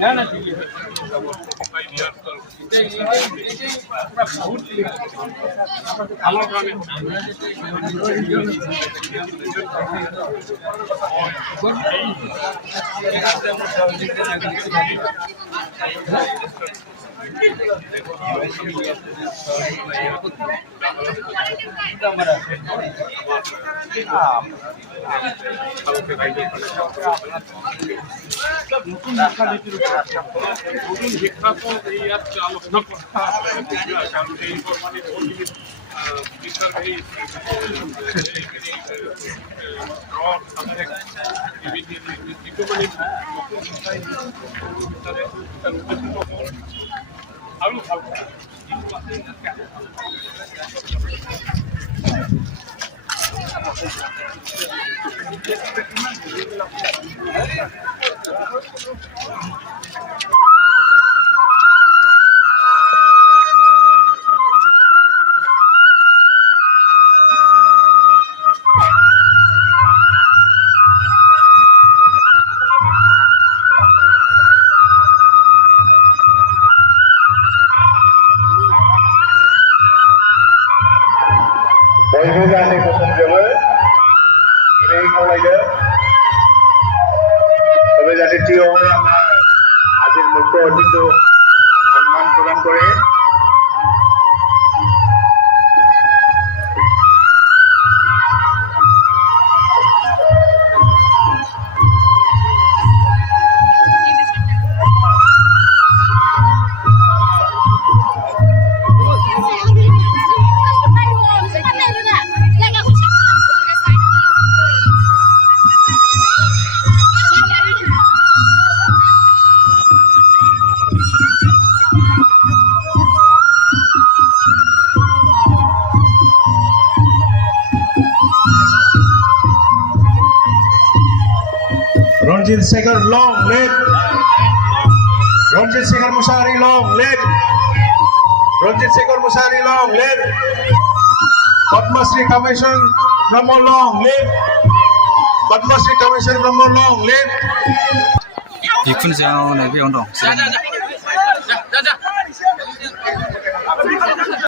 না না ঠিক আছে আমার গ্রামে নতুন শিক্ষা তো এই আজকে আলোচনা করতে হবে কারণ এই মানে আরো ভালো बयबो गानैखौ जोङो इरै खावलायदों তবে যাতে টিও আমার আজের মুখ্য অতিথি সম্মান প্রদান করে Ranjit Sekhar long leg. Ranjit Sekhar Musari long leg. Ranjit Sekhar Musari long leg. Padma Shri Commission Brahmo long leg. Padma Shri Commission Brahmo long leg. Ikun siang nabi ondong.